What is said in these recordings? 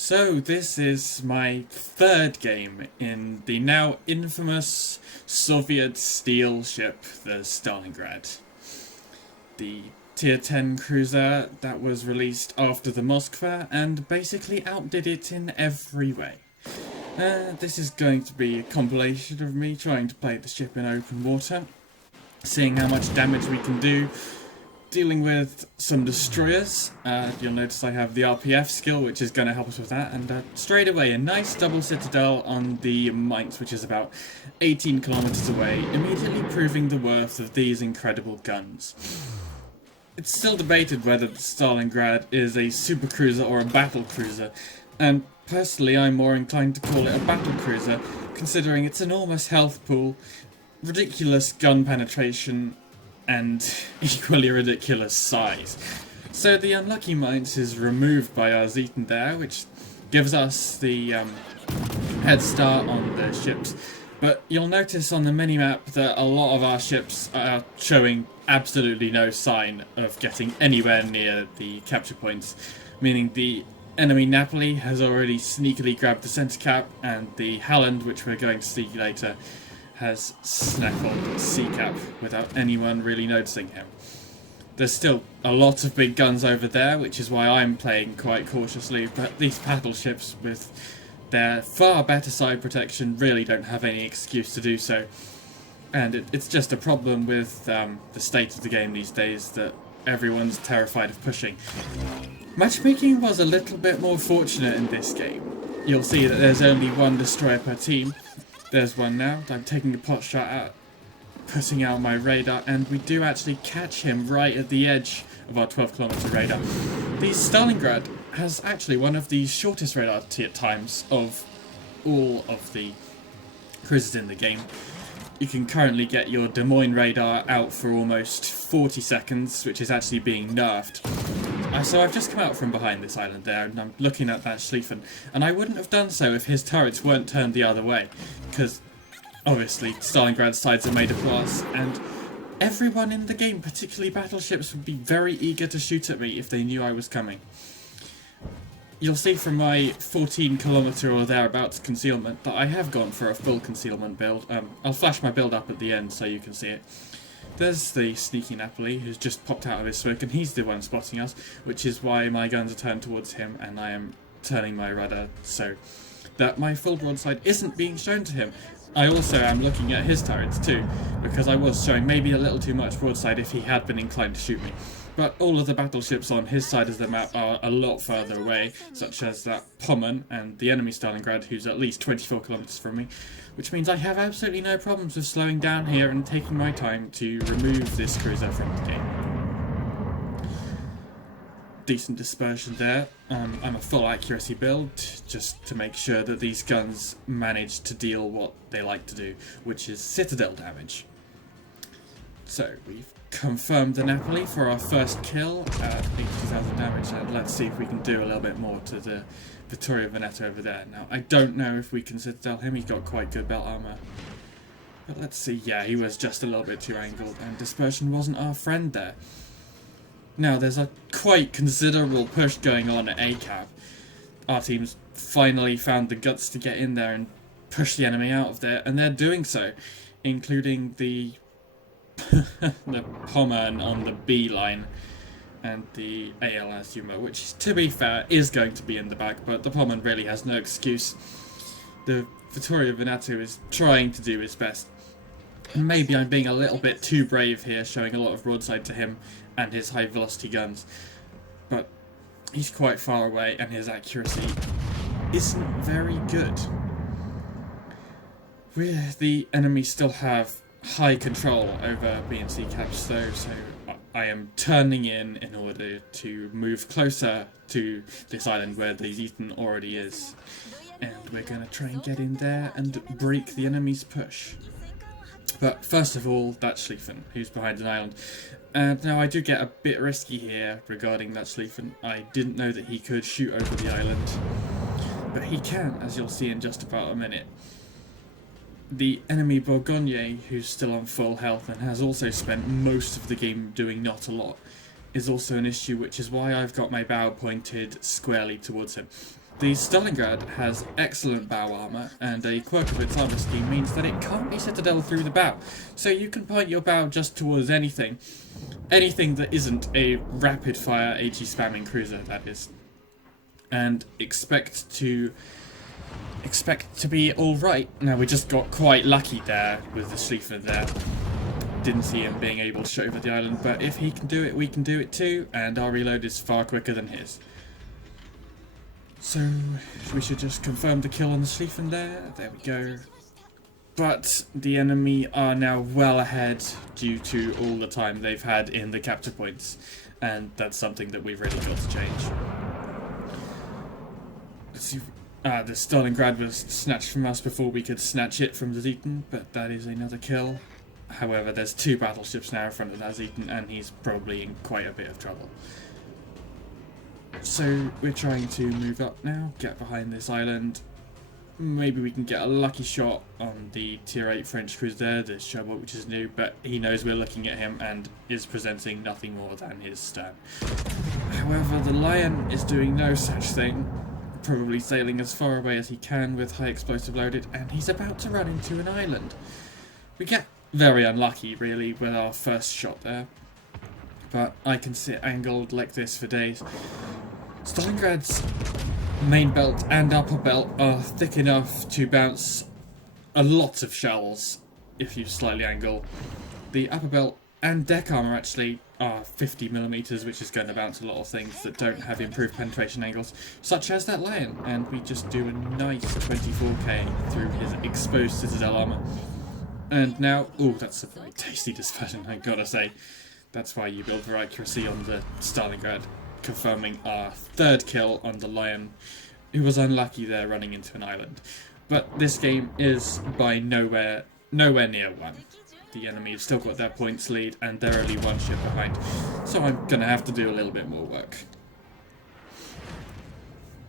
So this is my third game in the now infamous Soviet steel ship, the Stalingrad. The Tier 10 cruiser that was released after the Moskva and basically outdid it in every way. This is going to be a compilation of me trying to play the ship in open water, seeing how much damage we can do, dealing with some destroyers. You'll notice I have the RPF skill, which is going to help us with that, and straight away a nice double citadel on the Mainz, which is about 18 kilometers away, immediately proving the worth of these incredible guns. It's still debated whether the Stalingrad is a supercruiser or a battle cruiser, and personally I'm more inclined to call it a battle cruiser, considering its enormous health pool, ridiculous gun penetration, and equally ridiculous size. So the unlucky Mainz is removed by our Zeton there, which gives us the head start on the ships. But you'll notice on the minimap that a lot of our ships are showing absolutely no sign of getting anywhere near the capture points, meaning the enemy Napoli has already sneakily grabbed the centre cap, and the Halland, which we're going to see later, has snaffled C-cap without anyone really noticing him. There's still a lot of big guns over there, which is why I'm playing quite cautiously, but these battleships with their far better side protection really don't have any excuse to do so. And it's just a problem with the state of the game these days that everyone's terrified of pushing. Matchmaking was a little bit more fortunate in this game. You'll see that there's only one destroyer per team. There's one now. I'm taking a pot shot at, putting out my radar, and we do actually catch him right at the edge of our 12-kilometer radar. The Stalingrad has actually one of the shortest radar times of all of the cruisers in the game. You can currently get your Des Moines radar out for almost 40 seconds, which is actually being nerfed. So I've just come out from behind this island there, and I'm looking at that Schlieffen, and I wouldn't have done so if his turrets weren't turned the other way, because obviously Stalingrad's sides are made of glass, and everyone in the game, particularly battleships, would be very eager to shoot at me if they knew I was coming. You'll see from my 14-kilometer or thereabouts concealment that I have gone for a full concealment build. I'll flash my build up at the end so you can see it. There's the sneaky Napoli who's just popped out of his smoke, and he's the one spotting us, which is why my guns are turned towards him and I am turning my rudder so that my full broadside isn't being shown to him. I also am looking at his turrets too, because I was showing maybe a little too much broadside if he had been inclined to shoot me. But all of the battleships on his side of the map are a lot further away, such as that Pommern and the enemy Stalingrad, who's at least 24 kilometers from me, which means I have absolutely no problems with slowing down here and taking my time to remove this cruiser from the game. Decent dispersion there. I'm a full accuracy build, just to make sure that these guns manage to deal what they like to do, which is citadel damage. So we've confirmed the Napoli for our first kill at 80,000 damage, and let's see if we can do a little bit more to the Vittorio Veneto over there. Now, I don't know if we can citadel him, he's got quite good belt armor. But let's see, yeah, he was just a little bit too angled, and dispersion wasn't our friend there. Now, there's a quite considerable push going on at A-cap. Our team's finally found the guts to get in there and push the enemy out of there, and they're doing so, including the the Pommern on the B line and the ALS Yuma, which, to be fair, is going to be in the back, but the Pommern really has no excuse. The Vittorio Veneto is trying to do his best. Maybe I'm being a little bit too brave here, showing a lot of broadside to him and his high velocity guns, but he's quite far away and his accuracy isn't very good. The enemy still have high control over B and C caps though, so I am turning in order to move closer to this island where the Zeton already is, and we're going to try and get in there and break the enemy's push. But first of all, that's Schlieffen, who's behind an island. And now I do get a bit risky here regarding that Schlieffen. I didn't know that he could shoot over the island, but he can, as you'll see in just about a minute. The enemy Bourgogne, who's still on full health and has also spent most of the game doing not a lot, is also an issue, which is why I've got my bow pointed squarely towards him. The Stalingrad has excellent bow armour, and a quirk of its armour scheme means that it can't be citadel through the bow, so you can point your bow just towards anything. Anything that isn't a rapid-fire HE spamming cruiser, that is. And expect to be alright. Now, we just got quite lucky there with the Schlieffen there. Didn't see him being able to shoot over the island, but if he can do it, we can do it too, and our reload is far quicker than his. So, we should just confirm the kill on the Schlieffen there. There we go. But the enemy are now well ahead due to all the time they've had in the capture points. And that's something that we've really got to change. Let's see. The Stalingrad was snatched from us before we could snatch it from the Zeton, but that is another kill. However, there's 2 battleships now in front of that Zeton, and he's probably in quite a bit of trouble. So we're trying to move up now, get behind this island. Maybe we can get a lucky shot on the tier 8 French cruiser there, the Sherwood, which is new, but he knows we're looking at him and is presenting nothing more than his stern. However, the Lion is doing no such thing, probably sailing as far away as he can with high explosive loaded, and he's about to run into an island. We get very unlucky, really, with our first shot there, but I can sit angled like this for days. Stalingrad's main belt and upper belt are thick enough to bounce a lot of shells if you slightly angle. The upper belt and deck armor actually are 50mm, which is going to bounce a lot of things that don't have improved penetration angles, such as that Lion, and we just do a nice 24k through his exposed citadel armor. And now, oh, that's a very tasty dispersion, I gotta say. That's why you build for accuracy on the Stalingrad, confirming our 3rd kill on the Lion, who was unlucky there running into an island. But this game is by nowhere near won. The enemy have still got their points lead, and they're only 1 ship behind, so I'm gonna have to do a little bit more work.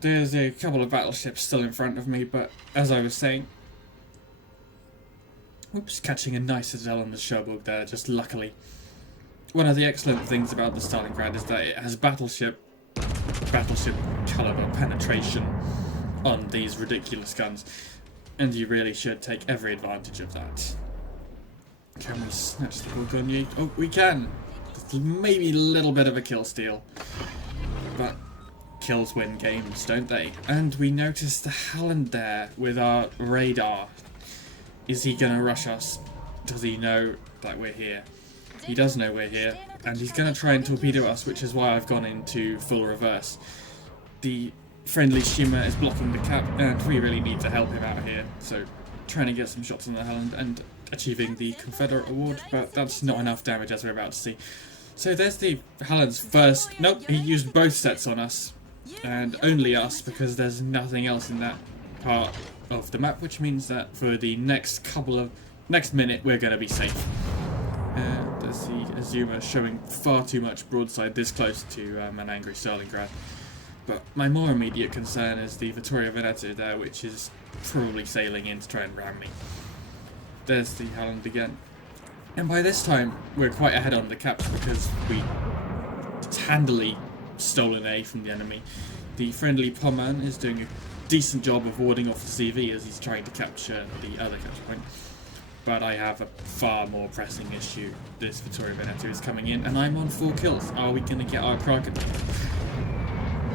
There's a couple of battleships still in front of me, but as I was saying, oops, catching a nice citadel on the Cherbourg there, just luckily. One of the excellent things about the Stalingrad is that it has battleship caliber penetration on these ridiculous guns, and you really should take every advantage of that. Can we snatch the Bourgogne? Oh, we can! Maybe a little bit of a kill steal, but kills win games, don't they? And we noticed the Halland there with our radar. Is he gonna rush us? Does he know that we're here? He does know we're here, and he's gonna try and torpedo us, which is why I've gone into full reverse. The friendly Shima is blocking the cap, and we really need to help him out here, so trying to get some shots on the Halland and achieving the Confederate award, but that's not enough damage as we're about to see. So there's the Halland's first... Nope, he used both sets on us, and only us, because there's nothing else in that part of the map, which means that for the next minute we're going to be safe. There's the Azuma showing far too much broadside this close to an angry Stalingrad. But my more immediate concern is the Vittoria Veneto there, which is probably sailing in to try and ram me. There's the Halland again. And by this time, we're quite ahead on the capture because we handily stole an A from the enemy. The friendly Pommern is doing a decent job of warding off the CV as he's trying to capture the other capture point. But I have a far more pressing issue. This Vittoria Veneto is coming in, and I'm on 4 kills. Are we going to get our Kraken?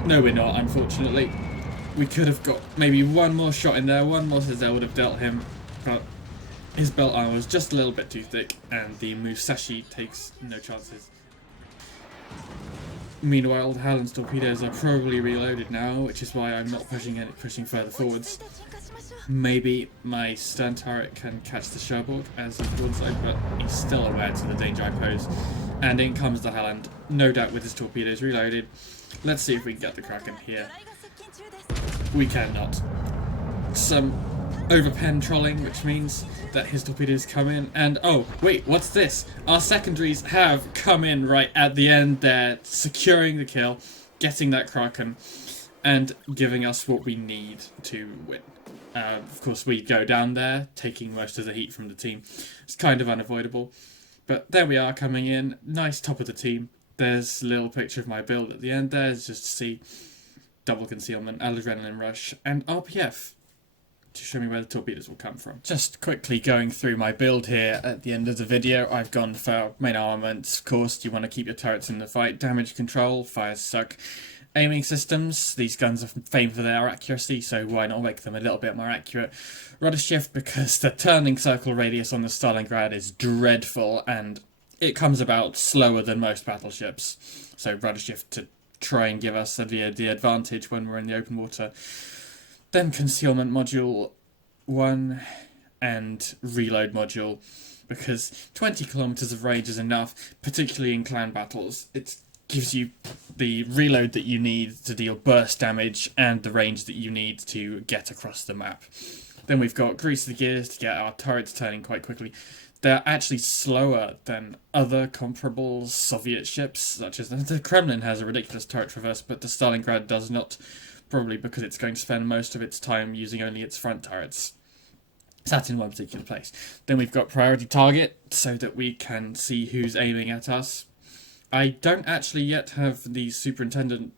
No, we're not, unfortunately. We could have got maybe one more shot in there, one more Citadel would have dealt him, but his belt armor was just a little bit too thick, and the Musashi takes no chances. Meanwhile, the Halland's torpedoes are probably reloaded now, which is why I'm not pushing further forwards. Maybe my stern turret can catch the Cherbourg as he's broadside, but he's still aware to the danger I pose. And in comes the Halland, no doubt with his torpedoes reloaded. Let's see if we can get the Kraken here. We cannot. Some overpen trolling, which means that his torpedoes come in, and oh, wait, what's this? Our secondaries have come in right at the end there, securing the kill, getting that Kraken, and giving us what we need to win. Of course, we go down there, taking most of the heat from the team. It's kind of unavoidable. But there we are coming in, nice top of the team. There's a little picture of my build at the end there, just to see double concealment, adrenaline rush, and RPF to show me where the torpedoes will come from. Just quickly going through my build here at the end of the video, I've gone for main armaments. Of course, you want to keep your turrets in the fight. Damage control, fires suck. Aiming systems, these guns are famed for their accuracy, so why not make them a little bit more accurate? Rudder shift, because the turning circle radius on the Stalingrad is dreadful, and it comes about slower than most battleships. So rudder shift to try and give us the advantage when we're in the open water. Then concealment module 1 and reload module, because 20 kilometers of range is enough, particularly in clan battles. It gives you the reload that you need to deal burst damage and the range that you need to get across the map. Then we've got grease the gears to get our turrets turning quite quickly. They're actually slower than other comparable Soviet ships, such as the Kremlin has a ridiculous turret traverse, but the Stalingrad does not, probably because it's going to spend most of its time using only its front turrets. Sat in one particular place. Then we've got priority target, so that we can see who's aiming at us. I don't actually yet have the superintendent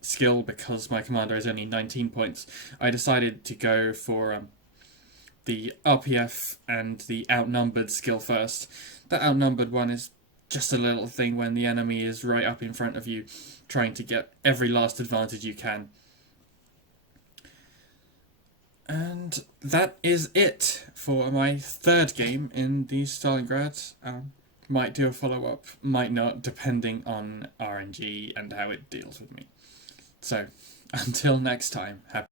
skill because my commander is only 19 points. I decided to go for the RPF and the outnumbered skill first. That outnumbered one is just a little thing when the enemy is right up in front of you, trying to get every last advantage you can. And that is it for my third game in the Stalingrad. Might do a follow-up, might not, depending on RNG and how it deals with me. So, until next time, happy